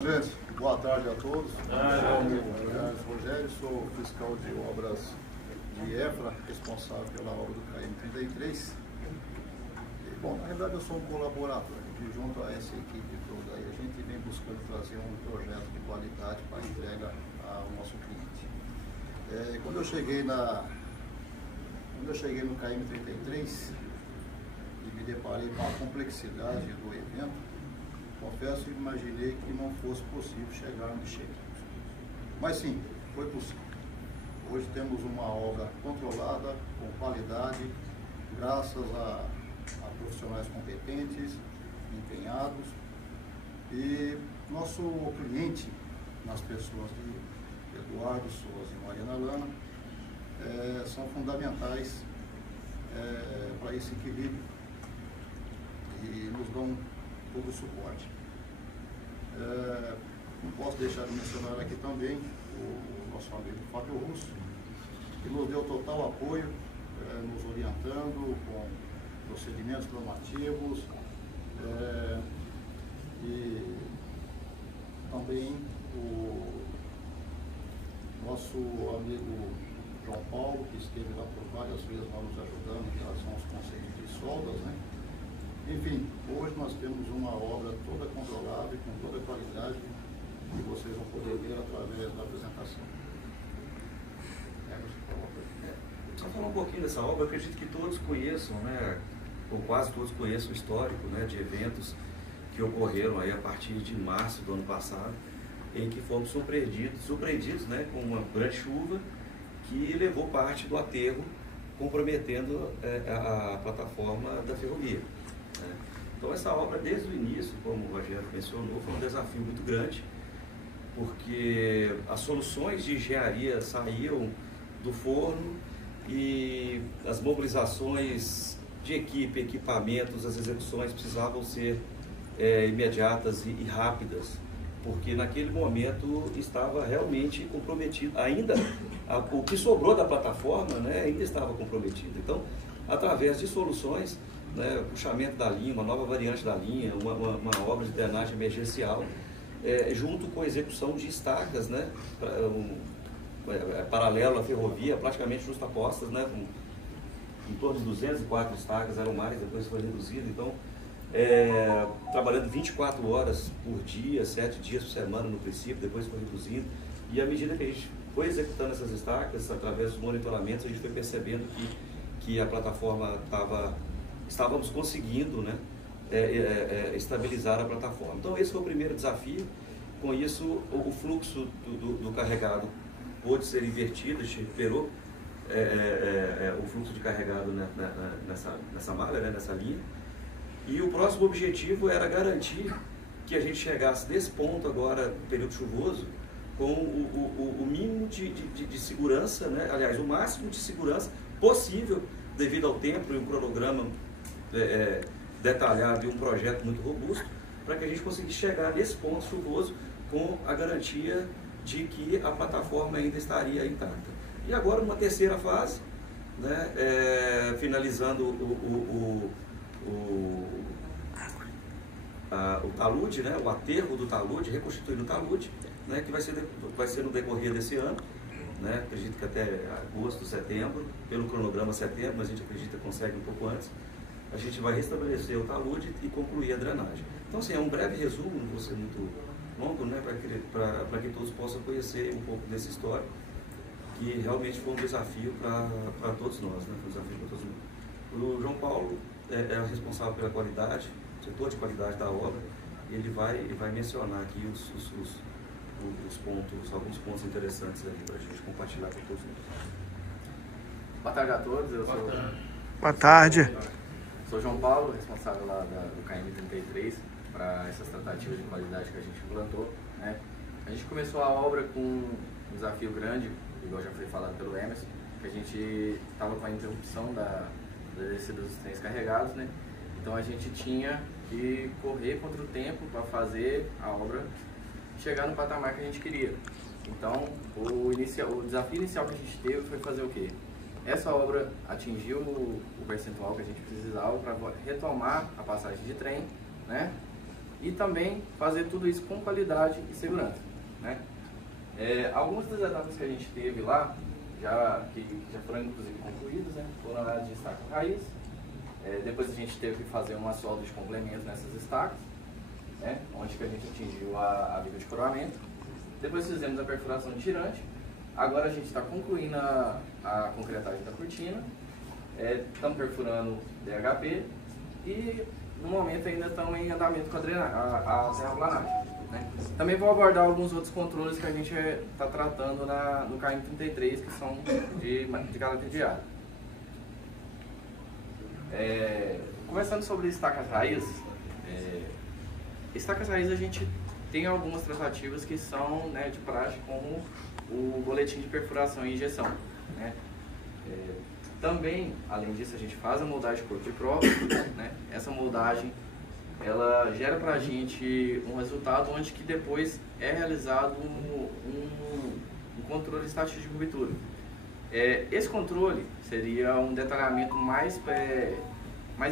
Gente, boa tarde a todos. Rogério, sou fiscal de obras de EFRA, responsável pela obra do KM33. Bom, na realidade eu sou um colaborador e junto a essa equipe toda aí, a gente vem buscando trazer um projeto de qualidade para entrega ao nosso cliente. Quando eu cheguei no KM33 e me deparei com a complexidade do evento, confesso que imaginei que não fosse possível chegar onde cheguei. Mas sim, foi possível. Hoje temos uma obra controlada, com qualidade, graças a profissionais competentes, empenhados. E nosso cliente, nas pessoas de Eduardo Souza e Mariana Lana, são fundamentais para esse equilíbrio e nos dão todo o suporte. Não posso deixar de mencionar aqui também o nosso amigo Fábio Russo, que nos deu total apoio, nos orientando com procedimentos normativos, e também o nosso amigo João Paulo, que esteve lá por várias vezes nos ajudando em relação aos conceitos de soldas, né? Enfim, hoje nós temos uma obra toda controlada e com toda a qualidade que vocês vão poder ver através da apresentação. Só falar um pouquinho dessa obra, eu acredito que todos conheçam, né, ou quase todos conheçam o histórico, né, de eventos que ocorreram aí a partir de março do ano passado, em que fomos surpreendidos, né, com uma grande chuva que levou parte do aterro, comprometendo a plataforma da ferrovia. Então essa obra, desde o início, como o Rogério mencionou, foi um desafio muito grande, porque as soluções de engenharia saíam do forno e as mobilizações de equipe, equipamentos, as execuções precisavam ser imediatas e rápidas, porque naquele momento estava realmente comprometido, ainda o que sobrou da plataforma, né, ainda estava comprometido. Então, através de soluções, né, puxamento da linha, uma nova variante da linha, uma obra de drenagem emergencial, junto com a execução de estacas, né, paralelo à ferrovia, praticamente justapostas, né, com em torno de 204 estacas, eram mais, depois foi reduzido. Então, trabalhando 24 horas por dia, 7 dias por semana no princípio, depois foi reduzido. E à medida que a gente foi executando essas estacas, através dos monitoramentos, a gente foi percebendo que a plataforma estávamos conseguindo, né, estabilizar a plataforma. Então esse foi o primeiro desafio. Com isso o fluxo do carregado pôde ser invertido, a gente recuperou o fluxo de carregado nessa malha, né, nessa linha. E o próximo objetivo era garantir que a gente chegasse desse ponto agora, no período chuvoso, com o mínimo de segurança, né, aliás, o máximo de segurança possível, devido ao tempo e um cronograma detalhado e um projeto muito robusto, para que a gente conseguisse chegar nesse ponto chuvoso com a garantia de que a plataforma ainda estaria intacta. E agora, numa terceira fase, né, finalizando o talude, né, o aterro do talude, reconstituindo o talude, né, que vai ser no decorrer desse ano. Né? Acredito que até agosto, setembro, pelo cronograma setembro, mas a gente acredita que consegue um pouco antes, a gente vai restabelecer o talude e concluir a drenagem. Então, assim, é um breve resumo, não vou ser muito longo, né, para que todos possam conhecer um pouco dessa história, que realmente foi um desafio para todos nós, né? Foi um desafio para todos nós. O João Paulo é o responsável pela qualidade, setor de qualidade da obra, e ele vai mencionar aqui alguns pontos interessantes aí para a gente compartilhar com todos nós. Boa tarde a todos, eu sou... Boa tarde. Sou João Paulo, responsável lá do KM33 para essas tratativas de qualidade que a gente implantou, né? A gente começou a obra com um desafio grande, igual já foi falado pelo Emerson, que a gente estava com a interrupção da descida dos trens carregados, né? Então a gente tinha que correr contra o tempo para fazer a obra chegar no patamar que a gente queria. Então, o desafio inicial que a gente teve foi fazer o quê? Essa obra atingiu o percentual que a gente precisava para retomar a passagem de trem, né? e também fazer tudo isso com qualidade e segurança, né? Algumas das etapas que a gente teve lá, que já foram inclusive concluídas, né? Foram a de estaca raiz. Depois a gente teve que fazer uma solda de complemento nessas estacas, né? Onde que a gente atingiu a viga de coroamento. Depois fizemos a perfuração de tirante. Agora a gente está concluindo a concretagem da cortina. Estamos perfurando DHP e no momento ainda estamos em andamento com a terraplanagem, né? Também vou abordar alguns outros controles que a gente está tratando no KM33, que são de caráter diário. Conversando sobre estacas raiz, estacas raiz a gente tem algumas tratativas que são, né, de praxe, como o boletim de perfuração e injeção, né? Também, além disso, a gente faz a moldagem de corpo de prova, né? Essa moldagem, ela gera para a gente um resultado onde que depois é realizado um controle estático de cobertura. Esse controle seria um detalhamento mais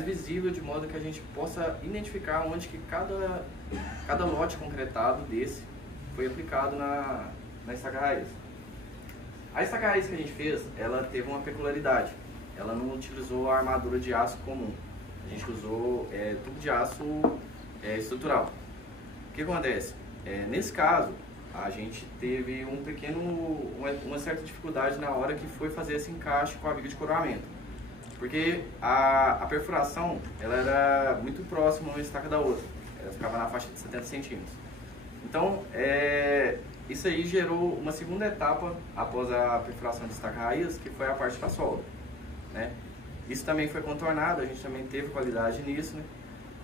visível, de modo que a gente possa identificar onde que cada lote concretado desse foi aplicado na estaca raiz. A estaca raiz que a gente fez, ela teve uma peculiaridade. Ela não utilizou a armadura de aço comum. A gente usou tubo de aço estrutural. O que acontece? Nesse caso, a gente teve uma certa dificuldade na hora que foi fazer esse encaixe com a viga de coroamento. Porque a perfuração, ela era muito próxima uma estaca da outra. Ela ficava na faixa de 70 centímetros. Então, isso aí gerou uma segunda etapa após a perfuração de estaca raiz, que foi a parte da solda, né? Isso também foi contornado, a gente também teve qualidade nisso, né?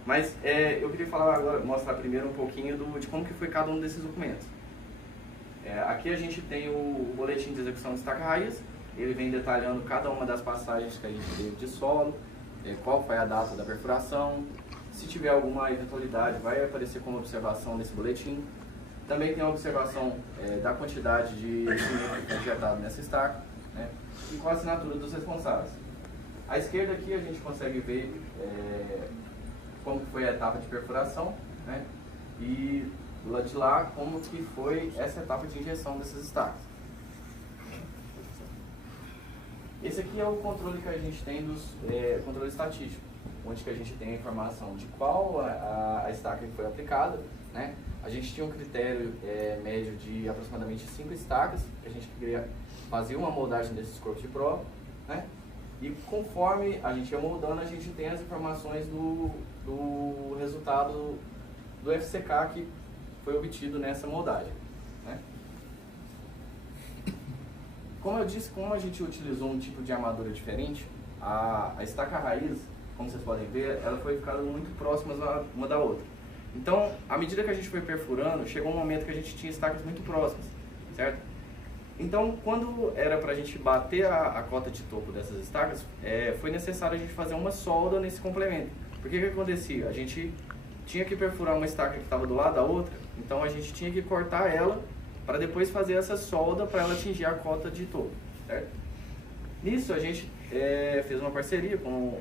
Mas eu queria falar agora, mostrar primeiro um pouquinho de como que foi cada um desses documentos. Aqui a gente tem o boletim de execução de estaca raiz. Ele vem detalhando cada uma das passagens que a gente teve de solo, qual foi a data da perfuração. Se tiver alguma eventualidade, vai aparecer como observação nesse boletim. Também tem a observação da quantidade de cimento que foi injetado nessa estaca, né? E com a assinatura dos responsáveis. À esquerda aqui a gente consegue ver como foi a etapa de perfuração, né? E lá de lá como que foi essa etapa de injeção dessas estacas. Esse aqui é o controle que a gente tem controle estatístico, onde que a gente tem a informação de qual a estaca que foi aplicada, né? A gente tinha um critério médio de aproximadamente 5 estacas, que a gente queria fazer uma moldagem desses corpos de prova, né? E conforme a gente ia moldando, a gente tem as informações do resultado do FCK que foi obtido nessa moldagem, né? Como eu disse, como a gente utilizou um tipo de armadura diferente, a estaca raiz, como vocês podem ver, ela foi ficando muito próximas uma da outra. Então, à medida que a gente foi perfurando, chegou um momento que a gente tinha estacas muito próximas, certo? Então, quando era para a gente bater a cota de topo dessas estacas, foi necessário a gente fazer uma solda nesse complemento. Porque o que acontecia? A gente tinha que perfurar uma estaca que estava do lado da outra, então a gente tinha que cortar ela para depois fazer essa solda para ela atingir a cota de topo, certo? Nisso, a gente fez uma parceria com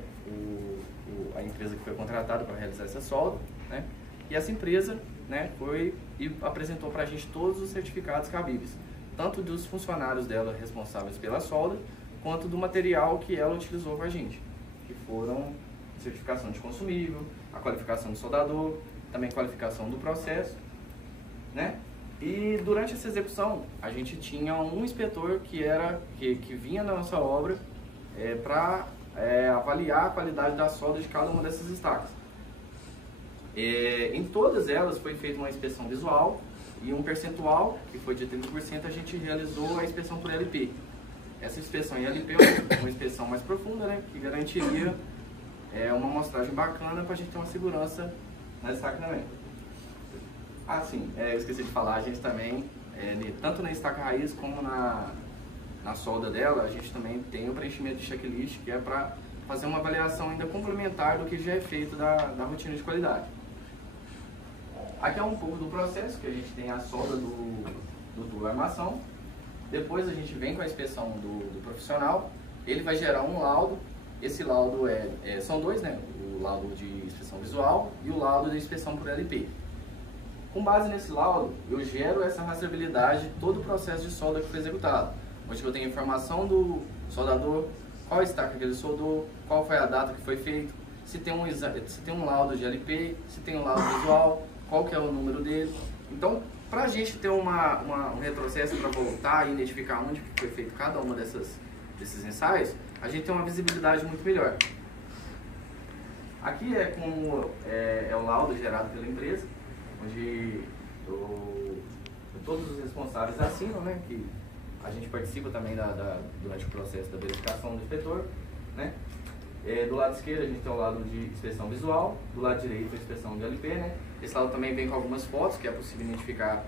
a empresa que foi contratada para realizar essa solda, né? E essa empresa, né, foi e apresentou para a gente todos os certificados cabíveis, tanto dos funcionários dela responsáveis pela solda, quanto do material que ela utilizou com a gente, que foram certificação de consumível, a qualificação do soldador, também qualificação do processo, né? E durante essa execução, a gente tinha um inspetor que vinha na nossa obra para avaliar a qualidade da solda de cada uma dessas estacas. Em todas elas foi feita uma inspeção visual e um percentual, que foi de 30%, a gente realizou a inspeção por LP. Essa inspeção em LP é uma inspeção mais profunda, né, que garantiria uma amostragem bacana para a gente ter uma segurança na estaca também. Ah, sim, eu esqueci de falar, a gente também, tanto na estaca raiz como na solda dela, a gente também tem o preenchimento de checklist, que é para fazer uma avaliação ainda complementar do que já é feito da rotina de qualidade. Aqui é um pouco do processo, que a gente tem a solda do tubo armação, depois a gente vem com a inspeção do profissional, ele vai gerar um laudo, esse laudo são dois, né? O laudo de inspeção visual e o laudo de inspeção por LP. Com base nesse laudo, eu gero essa rastreabilidade de todo o processo de solda que foi executado, onde eu tenho a informação do soldador, qual estaca que ele soldou, qual foi a data que foi feito, se tem um laudo de LP, se tem um laudo visual, qual que é o número dele. Então, para a gente ter um retrocesso para voltar e identificar onde foi feito cada uma desses ensaios, a gente tem uma visibilidade muito melhor. Aqui é como é o laudo gerado pela empresa, onde todos os responsáveis assinam, né, que a gente participa também durante o processo da verificação do inspetor, né. Do lado esquerdo a gente tem o lado de inspeção visual, do lado direito a inspeção de LP, né. Esse lado também vem com algumas fotos que é possível identificar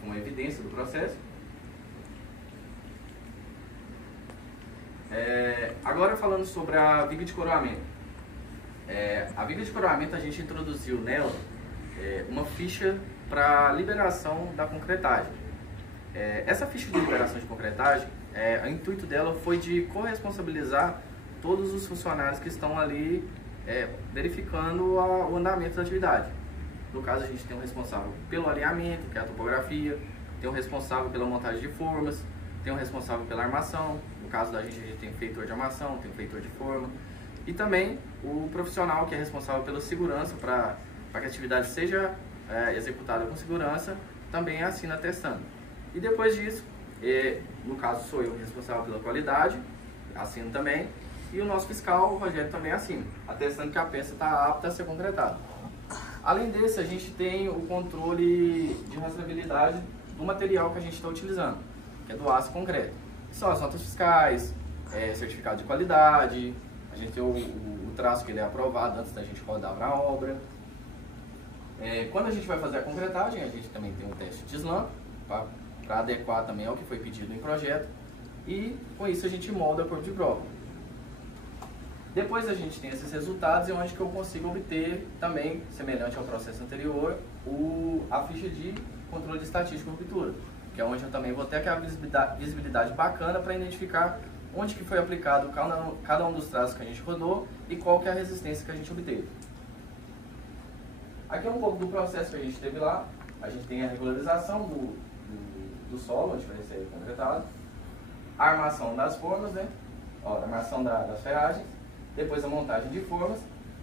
com a evidência do processo. Agora falando sobre a viga de coroamento. A viga de coroamento a gente introduziu nela uma ficha para liberação da concretagem. Essa ficha de liberação de concretagem, o intuito dela foi de corresponsabilizar todos os funcionários que estão ali verificando o andamento da atividade. No caso, a gente tem um responsável pelo alinhamento, que é a topografia, tem um responsável pela montagem de formas, tem um responsável pela armação. No caso da gente, a gente tem feitor de armação, tem feitor de forma. E também o profissional que é responsável pela segurança, para que a atividade seja executada com segurança, também assina atestando. E depois disso, no caso sou eu responsável pela qualidade, assino também, e o nosso fiscal, o Rogério, também assina, atestando que a peça está apta a ser concretada. Além desse, a gente tem o controle de rastreabilidade do material que a gente está utilizando, que é do aço concreto. São as notas fiscais, certificado de qualidade, a gente tem o traço que ele é aprovado antes da gente rodar para a obra. Quando a gente vai fazer a concretagem, a gente também tem um teste de slam, para adequar também ao que foi pedido em projeto, e com isso a gente molda a corpo de prova. Depois a gente tem esses resultados e onde que eu consigo obter também, semelhante ao processo anterior, a ficha de controle de estatística e ruptura, que é onde eu também vou ter aquela visibilidade bacana para identificar onde que foi aplicado cada um dos traços que a gente rodou e qual que é a resistência que a gente obteve. Aqui é um pouco do processo que a gente teve lá. A gente tem a regularização do solo, onde vai ser concretado, a armação das formas, né? A armação das ferragens, depois a montagem de formas,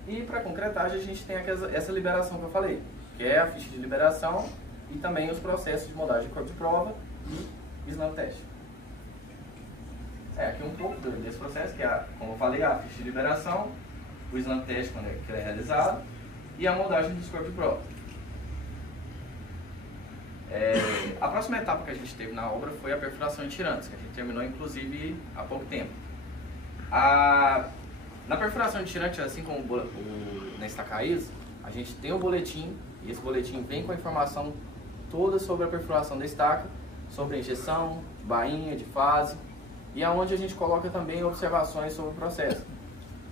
e para concretagem a gente tem essa liberação que eu falei, que é a ficha de liberação e também os processos de moldagem de corpo de prova e slam test. Aqui um pouco desse processo, que é, como eu falei, a ficha de liberação, o slam test quando é realizado e a moldagem dos corpos de prova. A próxima etapa que a gente teve na obra foi a perfuração em tirantes, que a gente terminou inclusive há pouco tempo. Na perfuração de tirante, assim como na estacaíza, a gente tem um boletim, e esse boletim vem com a informação toda sobre a perfuração da estaca, sobre a injeção, de bainha, de fase, e aonde a gente coloca também observações sobre o processo.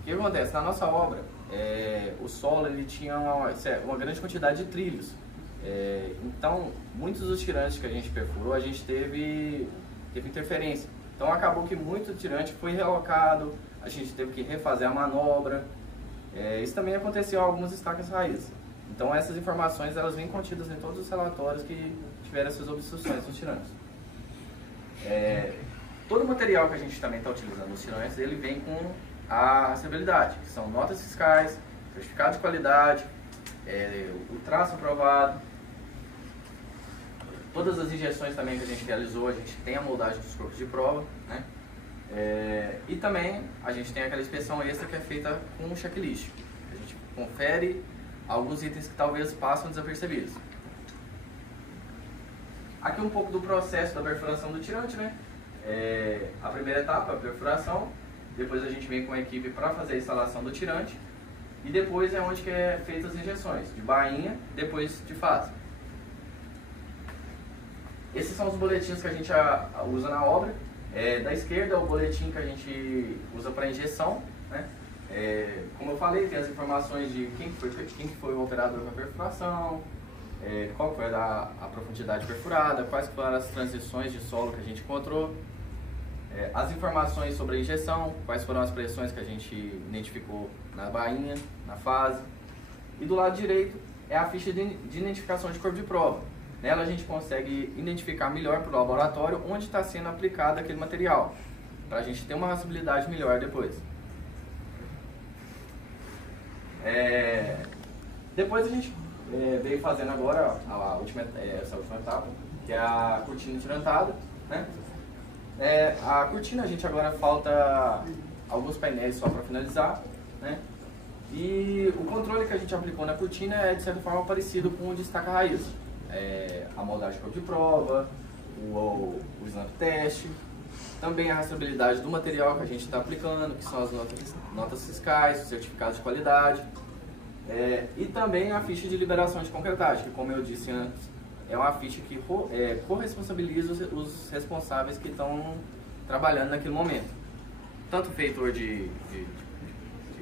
O que acontece? Na nossa obra, o solo ele tinha uma grande quantidade de trilhos. Então, muitos dos tirantes que a gente perfurou, a gente teve interferência. Então, acabou que muito tirante foi relocado, a gente teve que refazer a manobra. Isso também aconteceu em algumas estacas raízes. Então, essas informações elas vêm contidas em todos os relatórios que tiveram essas obstruções nos tirantes. Todo o material que a gente também está utilizando nos tirantes, ele vem com a rastreabilidade, que são notas fiscais, certificado de qualidade, o traço aprovado. Todas as injeções também que a gente realizou, a gente tem a moldagem dos corpos de prova, né? E também a gente tem aquela inspeção extra que é feita com um checklist. A gente confere alguns itens que talvez passam desapercebidos. Aqui um pouco do processo da perfuração do tirante, né? A primeira etapa, a perfuração, depois a gente vem com a equipe para fazer a instalação do tirante, e depois é onde que é feitas as injeções, de bainha, depois de fase. Esses são os boletins que a gente usa na obra. Da esquerda é o boletim que a gente usa para injeção, né? Como eu falei, tem as informações de quem foi o operador da perfuração, qual foi a profundidade perfurada, quais foram as transições de solo que a gente encontrou. as informações sobre a injeção, quais foram as pressões que a gente identificou na bainha, na fase. E do lado direito é a ficha de identificação de corpo de prova. Nela a gente consegue identificar melhor para o laboratório onde está sendo aplicado aquele material, para a gente ter uma rastreabilidade melhor depois. Depois a gente veio fazendo agora essa última etapa, que é a cortina tirantada, né? A cortina, a gente agora falta alguns painéis só para finalizar, né? E o controle que a gente aplicou na cortina é de certa forma parecido com o de estaca raiz. A moldagem de corpo de prova, o slamp test, também a rastreabilidade do material que a gente está aplicando, que são as notas fiscais, os certificados de qualidade, e também a ficha de liberação de concretagem, que, como eu disse antes, é uma ficha que corresponsabiliza os responsáveis que estão trabalhando naquele momento. Tanto o feitor de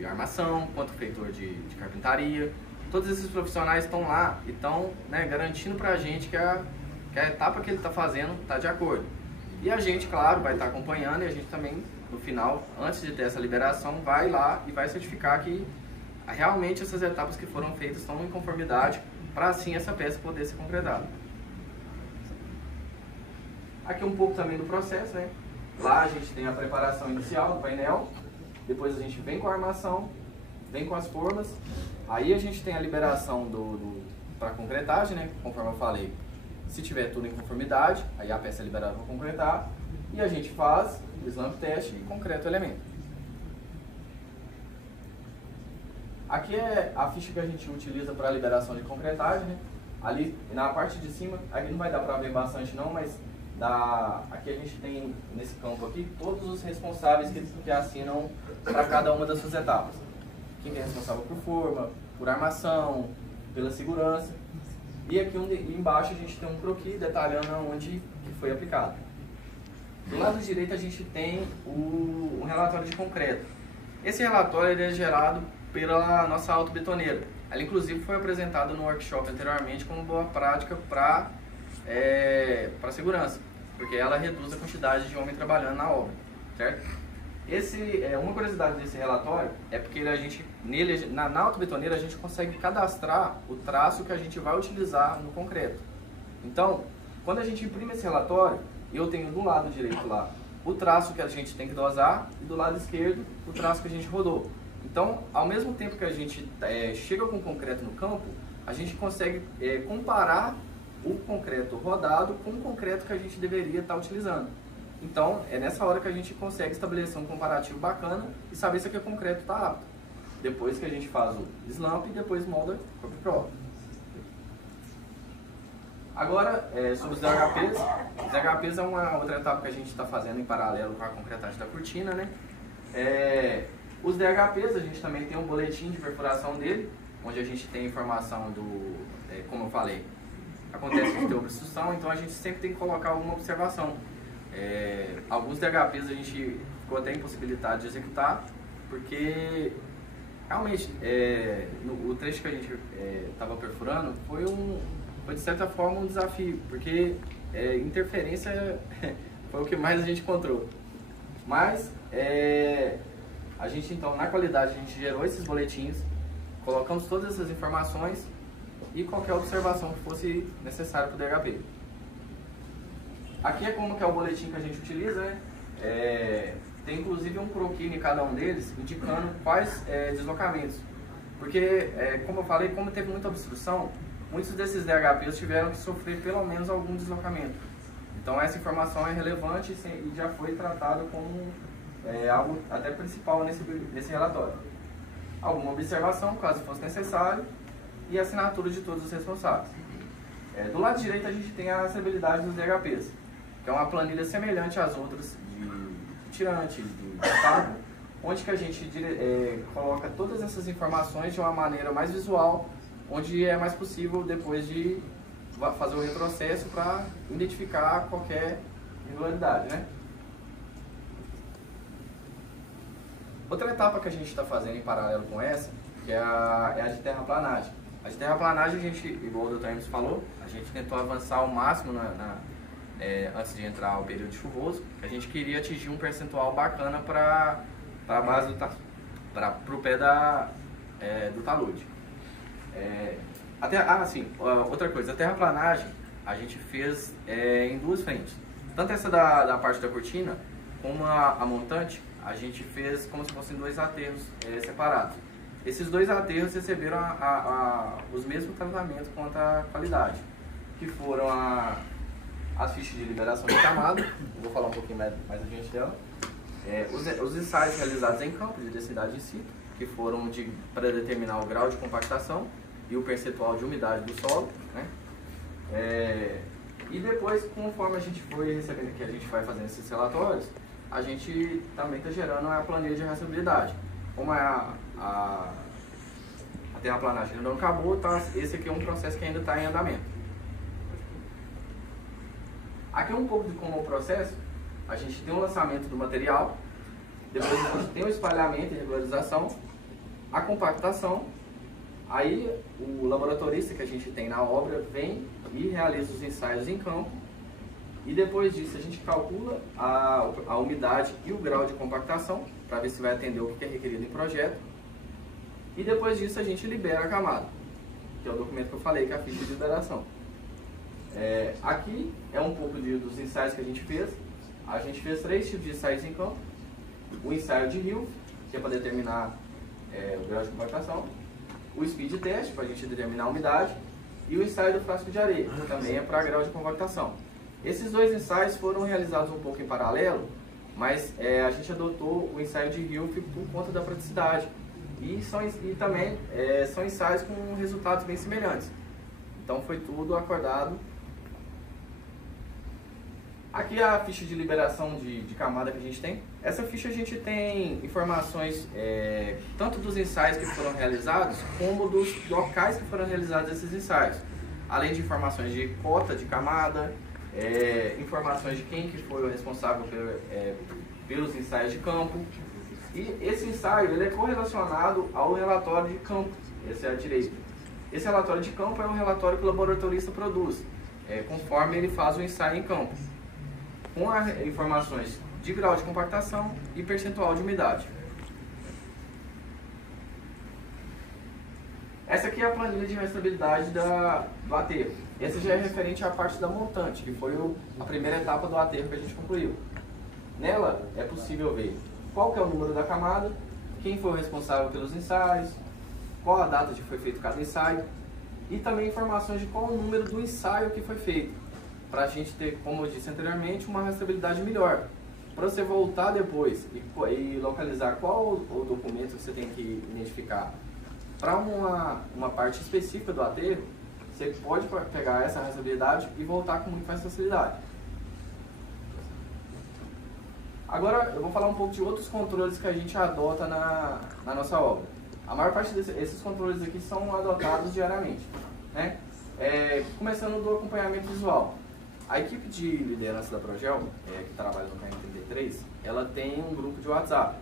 armação, quanto o feitor de carpintaria. Todos esses profissionais estão lá e estão, né, garantindo para a gente que a etapa que ele está fazendo está de acordo. E a gente, claro, vai estar acompanhando, e a gente também, no final, antes de ter essa liberação, vai lá e vai certificar que realmente essas etapas que foram feitas estão em conformidade, para assim essa peça poder ser concretada. Aqui um pouco também do processo, né? Lá a gente tem a preparação inicial do painel, depois a gente vem com a armação, vem com as formas, aí a gente tem a liberação para concretagem, né? Conforme eu falei, se tiver tudo em conformidade, aí a peça é liberada para concretar, e a gente faz o slamp test e concreta o elemento. Aqui é a ficha que a gente utiliza para a liberação de concretagem, né? Ali na parte de cima, aqui não vai dar para ver bastante não, mas aqui a gente tem nesse campo aqui todos os responsáveis que assinam para cada uma das suas etapas. Quem é responsável por forma, por armação, pela segurança. E aqui embaixo a gente tem um croquis detalhando onde foi aplicado. Do lado direito a gente tem um relatório de concreto. Esse relatório ele é gerado pela nossa autobetoneira. Ela inclusive foi apresentada no workshop anteriormente como boa prática para segurança, porque ela reduz a quantidade de homem trabalhando na obra, certo? Uma curiosidade desse relatório é porque na autobetoneira a gente consegue cadastrar o traço que a gente vai utilizar no concreto. Então, quando a gente imprime esse relatório, eu tenho do lado direito lá o traço que a gente tem que dosar e do lado esquerdo o traço que a gente rodou. Então, ao mesmo tempo que a gente chega com o concreto no campo, a gente consegue comparar o concreto rodado com o concreto que a gente deveria estar utilizando. Então, é nessa hora que a gente consegue estabelecer um comparativo bacana e saber se aquele concreto está apto. Depois que a gente faz o slamp e depois molda o corpo de prova. Agora, sobre os DHPs. Os DHPs é uma outra etapa que a gente está fazendo em paralelo com a concretagem da cortina, né? Os DHPs, a gente também tem um boletim de perfuração dele, onde a gente tem informação como eu falei, acontece de ter obstrução, então a gente sempre tem que colocar alguma observação. Alguns DHPs a gente ficou até impossibilitado de executar, porque realmente o trecho que a gente estava perfurando foi de certa forma um desafio, porque interferência foi o que mais a gente encontrou. Mas a gente então, na qualidade, a gente gerou esses boletins, colocamos todas essas informações e qualquer observação que fosse necessária para o DHP. Aqui é como que é o boletim que a gente utiliza, né? Tem inclusive um croquis em cada um deles, indicando quais deslocamentos. Porque, como eu falei, como teve muita obstrução, muitos desses DHPs tiveram que sofrer pelo menos algum deslocamento. Então essa informação é relevante e já foi tratada como algo até principal nesse relatório. Alguma observação, caso fosse necessário, e assinatura de todos os responsáveis. Do lado direito a gente tem a rastreabilidade dos DHPs, que é uma planilha semelhante às outras de tirante, de taco, onde que a gente coloca todas essas informações de uma maneira mais visual, onde é mais possível depois de fazer o retrocesso para identificar qualquer irregularidade, né? Outra etapa que a gente está fazendo em paralelo com essa, que é a de terraplanagem. A de terraplanagem, a gente, igual o Dr. Hermes falou, a gente tentou avançar ao máximo antes de entrar o período chuvoso, a gente queria atingir um percentual bacana para a base para o pé do talude. Outra coisa, a terraplanagem a gente fez em duas frentes. Tanto essa da parte da cortina, como a montante, a gente fez como se fossem dois aterros separados. Esses dois aterros receberam os mesmos tratamentos quanto à qualidade, que foram as fichas de liberação de camada, vou falar um pouquinho mais adiante dela, os ensaios realizados em campo de densidade in situ, que foram para determinar o grau de compactação e o percentual de umidade do solo, né? E depois, conforme a gente foi recebendo, que a gente vai fazendo esses relatórios, a gente também está gerando a planilha de rastreabilidade. Como a terraplanagem ainda não acabou, tá, esse aqui é um processo que ainda está em andamento. Aqui é um pouco de como é o processo. A gente tem o lançamento do material, depois a gente tem o espalhamento e regularização, a compactação, aí o laboratorista que a gente tem na obra vem e realiza os ensaios em campo, e depois disso a gente calcula a umidade e o grau de compactação, para ver se vai atender o que é requerido em projeto, e depois disso a gente libera a camada, que é o documento que eu falei, que é a ficha de liberação. Aqui é um pouco dos ensaios que a gente fez. A gente fez 3 tipos de ensaios em campo. O ensaio de rio, que é para determinar o grau de compactação. O speed test, para a gente determinar a umidade. E o ensaio do frasco de areia, que também é para grau de compactação. Esses dois ensaios foram realizados um pouco em paralelo, mas a gente adotou o ensaio de rio por conta da praticidade. E também são ensaios com resultados bem semelhantes. Então foi tudo acordado. Aqui é a ficha de liberação de camada que a gente tem. Essa ficha a gente tem informações tanto dos ensaios que foram realizados, como dos locais que foram realizados esses ensaios. Além de informações de cota de camada, informações de quem que foi o responsável pelos ensaios de campo. E esse ensaio ele é correlacionado ao relatório de campo, esse é a direita. Esse relatório de campo é o relatório que o laboratorista produz, conforme ele faz o ensaio em campo, com informações de grau de compactação e percentual de umidade. Essa aqui é a planilha de rastreabilidade do aterro. Essa já é referente à parte da montante, que foi a primeira etapa do aterro que a gente concluiu. Nela é possível ver qual que é o número da camada, quem foi o responsável pelos ensaios, qual a data que foi feito cada ensaio, e também informações de qual o número do ensaio que foi feito, para a gente ter, como eu disse anteriormente, uma rastreabilidade melhor. Para você voltar depois e localizar qual o documento que você tem que identificar para uma parte específica do aterro, você pode pegar essa rastreabilidade e voltar com muito mais facilidade. Agora eu vou falar um pouco de outros controles que a gente adota na nossa obra. A maior parte desses controles aqui são adotados diariamente, né? Começando do acompanhamento visual. A equipe de liderança da Progel, que trabalha no KM33, ela tem um grupo de WhatsApp.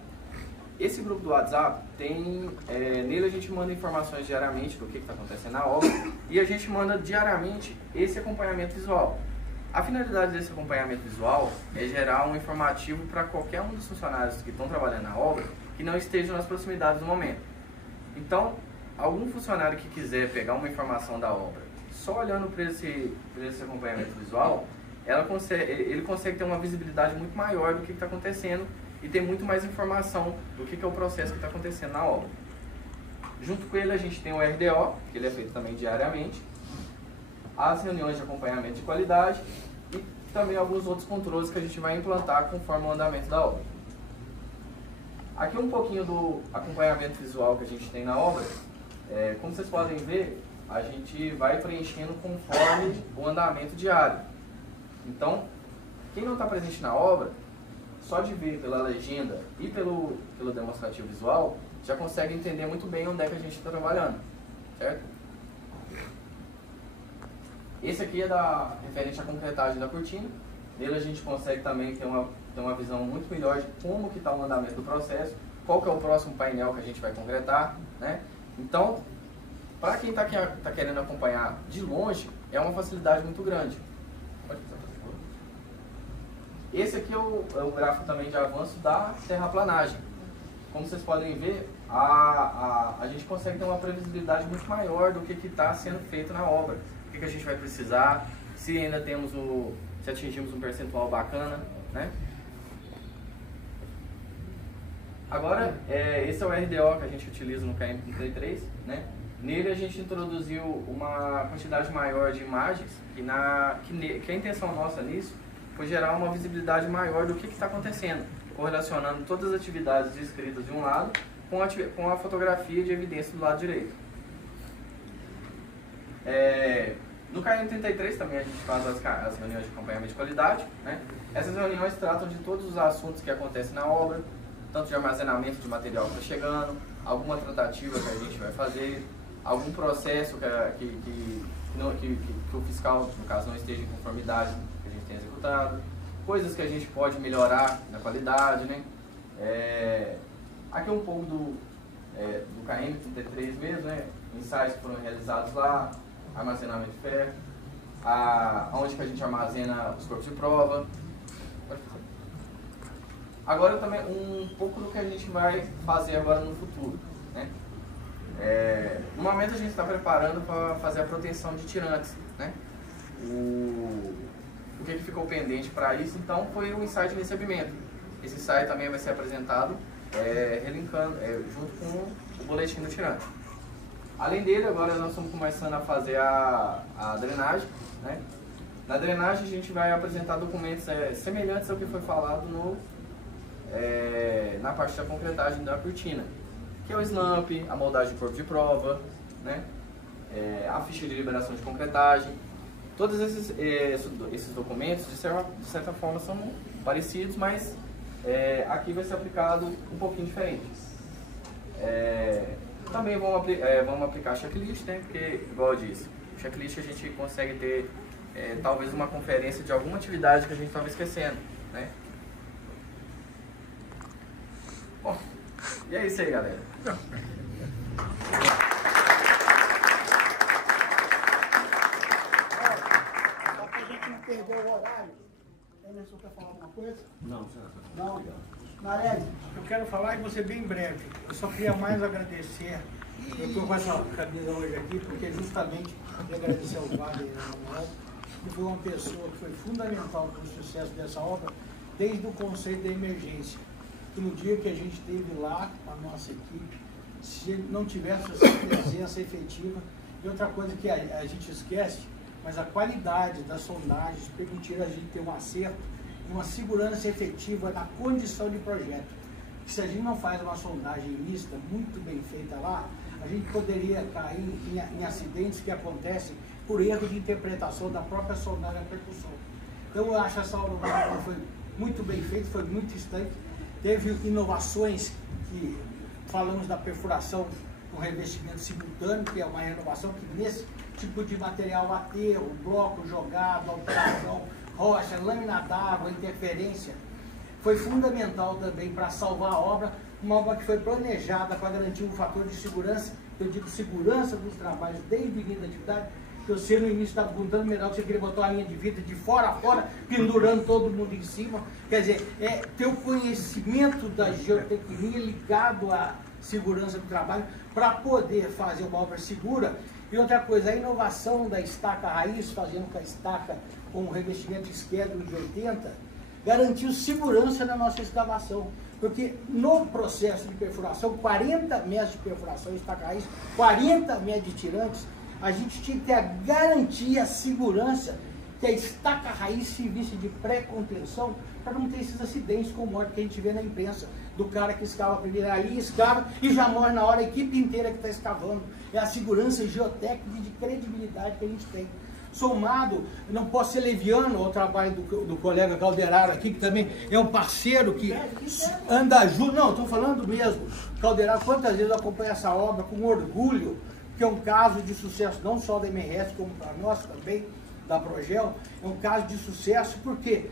Esse grupo do WhatsApp nele a gente manda informações diariamente do que está acontecendo na obra e a gente manda diariamente esse acompanhamento visual. A finalidade desse acompanhamento visual é gerar um informativo para qualquer um dos funcionários que estão trabalhando na obra que não estejam nas proximidades do momento. Então, algum funcionário que quiser pegar uma informação da obra, só olhando para esse acompanhamento visual, ele consegue ter uma visibilidade muito maior do que está acontecendo e ter muito mais informação do que é o processo que está acontecendo na obra. Junto com ele a gente tem o RDO, que ele é feito também diariamente, as reuniões de acompanhamento de qualidade e também alguns outros controles que a gente vai implantar conforme o andamento da obra. Aqui um pouquinho do acompanhamento visual que a gente tem na obra. Como vocês podem ver, a gente vai preenchendo conforme o andamento diário. Então, quem não está presente na obra, só de ver pela legenda e pelo demonstrativo visual, já consegue entender muito bem onde é que a gente está trabalhando, certo? Esse aqui é referente à concretagem da cortina. Nele a gente consegue também ter uma visão muito melhor de como que está o andamento do processo, qual que é o próximo painel que a gente vai concretar, né? Então, para quem está querendo acompanhar de longe, é uma facilidade muito grande. Pode passar, por favor. Esse aqui é o gráfico também de avanço da terraplanagem. Como vocês podem ver, a gente consegue ter uma previsibilidade muito maior do que está sendo feito na obra. O que a gente vai precisar, se ainda temos se atingimos um percentual bacana, né? Agora, esse é o RDO que a gente utiliza no KM33, né? Nele a gente introduziu uma quantidade maior de imagens que a intenção nossa nisso foi gerar uma visibilidade maior do que está acontecendo, correlacionando todas as atividades descritas de um lado com a fotografia de evidência do lado direito. No KM33 também a gente faz as reuniões de acompanhamento de qualidade, né? Essas reuniões tratam de todos os assuntos que acontecem na obra, tanto de armazenamento de material que está chegando, alguma tratativa que a gente vai fazer, algum processo que o fiscal, no caso, não esteja em conformidade que a gente tem executado, coisas que a gente pode melhorar na qualidade, né? Aqui é um pouco do KM33 mesmo, né? Ensaios que foram realizados lá, armazenamento de ferro, onde que a gente armazena os corpos de prova. Agora também um pouco do que a gente vai fazer agora no futuro, né? No momento a gente está preparando para fazer a proteção de tirantes, né? O que ficou pendente para isso, então, foi o ensaio de recebimento. Esse ensaio também vai ser apresentado relinkando, junto com o boletim do tirante. Além dele, agora nós estamos começando a fazer a drenagem, né? Na drenagem a gente vai apresentar documentos semelhantes ao que foi falado na parte da concretagem da cortina, que é o slump, a moldagem de corpo de prova, né? A ficha de liberação de concretagem. Todos esses documentos, de certa forma, são parecidos, mas aqui vai ser aplicado um pouquinho diferente. Também vamos aplicar checklist, né? Porque, igual eu disse, checklist a gente consegue ter talvez uma conferência de alguma atividade que a gente estava esquecendo, né? Bom, e é isso aí, galera. Só pra gente não perder o horário, Emerson quer falar alguma coisa? Não, Não? Narese? Eu quero falar e vou ser bem breve. Eu só queria mais agradecer. Eu estou com essa camisa hoje aqui porque justamente eu agradecer ao Wagner Manuel, que foi uma pessoa que foi fundamental para o sucesso dessa obra, desde o conceito da emergência. Que no dia que a gente esteve lá com a nossa equipe, se ele não tivesse essa presença efetiva, e outra coisa que a gente esquece, mas a qualidade das sondagens permitiram a gente ter um acerto e uma segurança efetiva na condição de projeto. Se a gente não faz uma sondagem mista muito bem feita lá, a gente poderia cair em acidentes que acontecem por erro de interpretação da própria sondagem da percussão. Então eu acho essa obra foi muito bem feita, foi muito instante. Teve inovações que falamos da perfuração com revestimento simultâneo, que é uma renovação que nesse tipo de material aterro, bloco jogado, alteração, rocha, lâmina d'água, interferência, foi fundamental também para salvar a obra, uma obra que foi planejada para garantir um fator de segurança, eu digo segurança dos trabalhos desde o início da atividade, que você no início estava contando melhor que você queria botar uma linha de vidro de fora a fora, pendurando todo mundo em cima. Quer dizer, ter o conhecimento da geotecnia ligado à segurança do trabalho para poder fazer uma obra segura. E outra coisa, a inovação da estaca raiz, fazendo com a estaca com um revestimento esquerdo de 80, garantiu segurança na nossa escavação. Porque no processo de perfuração, 40 metros de perfuração, estaca raiz, 40 metros de tirantes, a gente tinha que ter a garantia, a segurança que a estaca raiz servisse de pré-contenção para não ter esses acidentes com morte que a gente vê na imprensa, do cara que escava primeiro ali, escava e já morre na hora, a equipe inteira que está escavando. É a segurança geotécnica e de credibilidade que a gente tem. Somado, não posso ser leviano ao trabalho do colega Calderaro aqui, que também é um parceiro que anda junto. Não, estou falando mesmo. Calderaro, quantas vezes eu acompanho essa obra com orgulho, que é um caso de sucesso não só da MRS, como para nós também, da Progel, é um caso de sucesso, porque,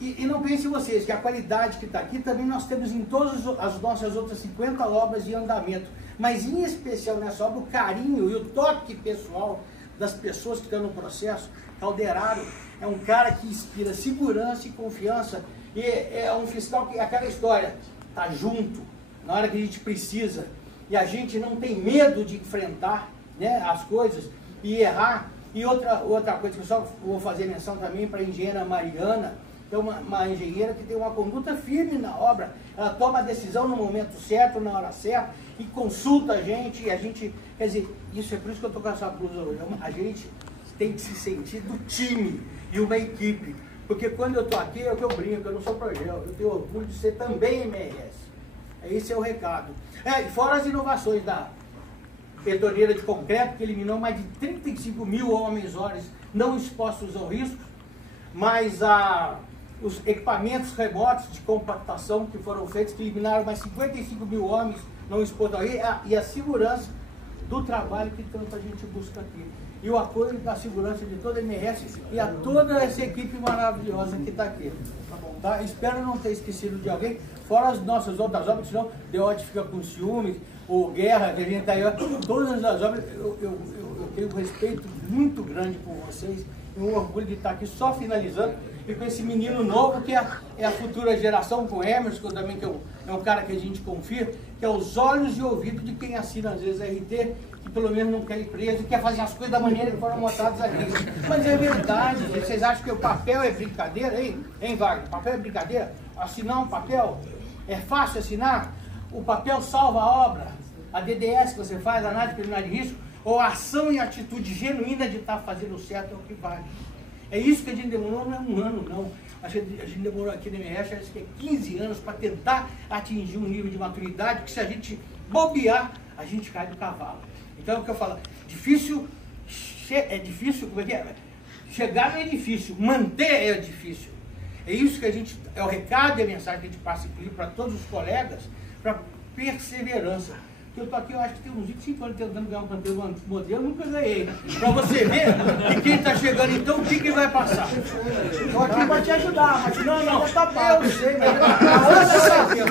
e não pensem vocês, que a qualidade que está aqui também nós temos em todas as nossas outras 50 obras de andamento, mas em especial nessa obra, o carinho e o toque pessoal das pessoas que estão no processo. Calderaro é um cara que inspira segurança e confiança, e é um fiscal que, aquela história, tá junto, na hora que a gente precisa, e a gente não tem medo de enfrentar, né, as coisas e errar. E outra coisa que eu só vou fazer menção também para a engenheira Mariana, que é uma engenheira que tem uma conduta firme na obra. Ela toma a decisão no momento certo, na hora certa, e consulta a gente, e a gente, quer dizer, isso é por isso que eu estou com essa blusa hoje. A gente tem que se sentir do time e uma equipe. Porque quando eu estou aqui, é o que eu brinco, eu não sou projeto, eu tenho orgulho de ser também MRS. Esse é o recado. E fora as inovações da betoneira de concreto, que eliminou mais de 35 mil homens-horas não expostos ao risco, mas os equipamentos remotos de compactação que foram feitos, que eliminaram mais 55 mil homens não expostos ao risco, e a segurança do trabalho que tanto a gente busca aqui. E o apoio da segurança de toda a MRS e a toda essa equipe maravilhosa que está aqui. Tá bom, tá? Espero não ter esquecido de alguém, fora as nossas outras obras, senão Deote fica com ciúmes, o Guerra, que a gente está aí, todas as obras, eu tenho um respeito muito grande por vocês, e um orgulho de estar aqui só finalizando, e com esse menino novo, que é a futura geração, com o Emerson também, que é um cara que a gente confia, que é os olhos e ouvidos de quem assina às vezes RT, que pelo menos não quer ir preso, e quer fazer as coisas da maneira que foram montadas ali. Mas é verdade, gente. Vocês acham que o papel é brincadeira, hein Wagner? O papel é brincadeira? Assinar um papel é fácil assinar? O papel salva a obra, a DDS que você faz, a análise preliminar de risco, ou a ação e atitude genuína de estar fazendo certo é o que vale. É isso que a gente demorou, não é um ano não. A gente demorou aqui na MRS, acho que é 15 anos para tentar atingir um nível de maturidade que, se a gente bobear, a gente cai do cavalo. Então é o que eu falo, é difícil, como é que é? Chegar não é difícil, manter é difícil. É isso que a gente, é o recado e a mensagem que a gente passa para todos os colegas, para perseverança. Eu estou aqui, eu acho que tem uns 25 anos tentando ganhar um campeão modelo, nunca ganhei. Para você ver que quem está chegando, então, o que vai passar? Estou aqui para te ajudar, mas não, já está bom. Eu sei, mas